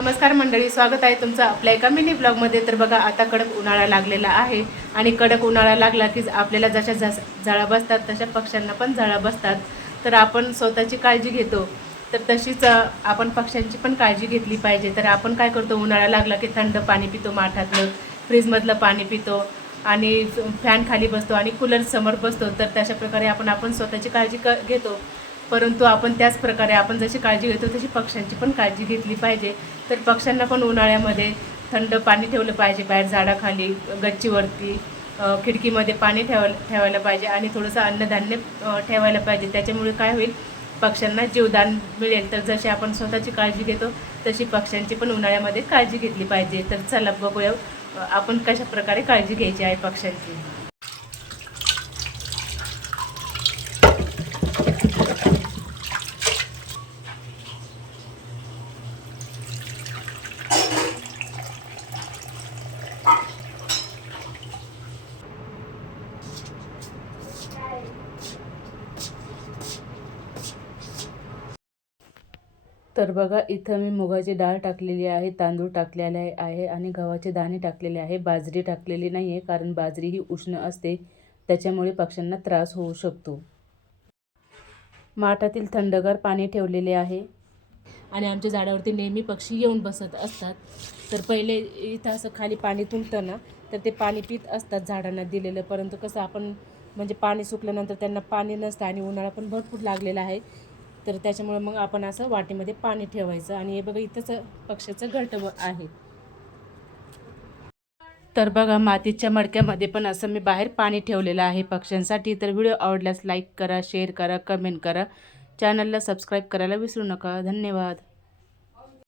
नमस्कार मंडळी, स्वागत आहे तुमचं आपल्या एका मिनी ब्लॉगमध्ये। तर बघा, आता कडक उन्हाळा लागलेला आहे आणि कडक उन्हाळा लागला की आपल्याला जशा झळा बसतात तशा पक्ष्यांना पण झळा बसतात। तर आपण स्वतःची काळजी घेतो, तर तशीच आपण पक्ष्यांची पण काळजी घेतली पाहिजे। तर आपण काय करतो, उन्हाळा लागला की थंड पाणी पितो, माठातलं फ्रीजमधलं पाणी पितो आणि फॅन खाली बसतो आणि कूलर समोर बसतो। तर तशा प्रकारे आपण स्वतःची काळजी घेतो, परंतु आपण त्याच प्रकारे आपण जशी काळजी घेतो तशी पक्ष्यांची पण काळजी घेतली पाहिजे। तर पक्ष्यांना पण उन्हाळ्यामध्ये थंड पाणी ठेवलं पाहिजे, बाहेर झाडाखाली, गच्चीवरती, खिडकीमध्ये पाणी ठेवायला पाहिजे आणि थोडंसं अन्नधान्य ठेवायला पाहिजे। त्याच्यामुळे काय होईल, पक्ष्यांना जीवदान मिळेल। तर जशी आपण स्वतःची काळजी घेतो तशी पक्ष्यांची पण उन्हाळ्यामध्ये काळजी घेतली पाहिजे। तर चला बघूया आपण कशा प्रकारे काळजी घ्यायची आहे पक्ष्यांची। तर बघा, इथं मी मुगाची डाळ टाकलेली आहे, तांदूळ टाकलेले आहे आणि गव्हाचे दाणे टाकलेले आहे। बाजरी टाकलेली नाही आहे, कारण बाजरी ही उष्ण असते, त्याच्यामुळे पक्ष्यांना त्रास होऊ शकतो। माठातील थंडगार पाणी ठेवलेले आहे आणि आमच्या झाडावरती नेहमी पक्षी येऊन बसत असतात। तर पहिले इथं असं खाली पाणी तुंबतं ना, तर ते पाणी पित असतात झाडांना दिलेलं। परंतु कसं, आपण म्हणजे पाणी सुकल्यानंतर त्यांना पाणी नसतं आणि उन्हाळा पण भरपूर लागलेला आहे, तर त्याच्यामुळे मग आपण असं वाटीमध्ये पाणी ठेवायचं। आणि हे बघा, इथंच पक्ष्याचं घरटं आहे। तर बघा, मातीच्या मडक्यामध्ये पण असं मी बाहेर पाणी ठेवलेलं आहे पक्ष्यांसाठी। तर व्हिडिओ आवडल्यास लाईक करा, शेअर करा, कमेंट करा, चॅनलला सबस्क्राईब करायला विसरू नका। धन्यवाद।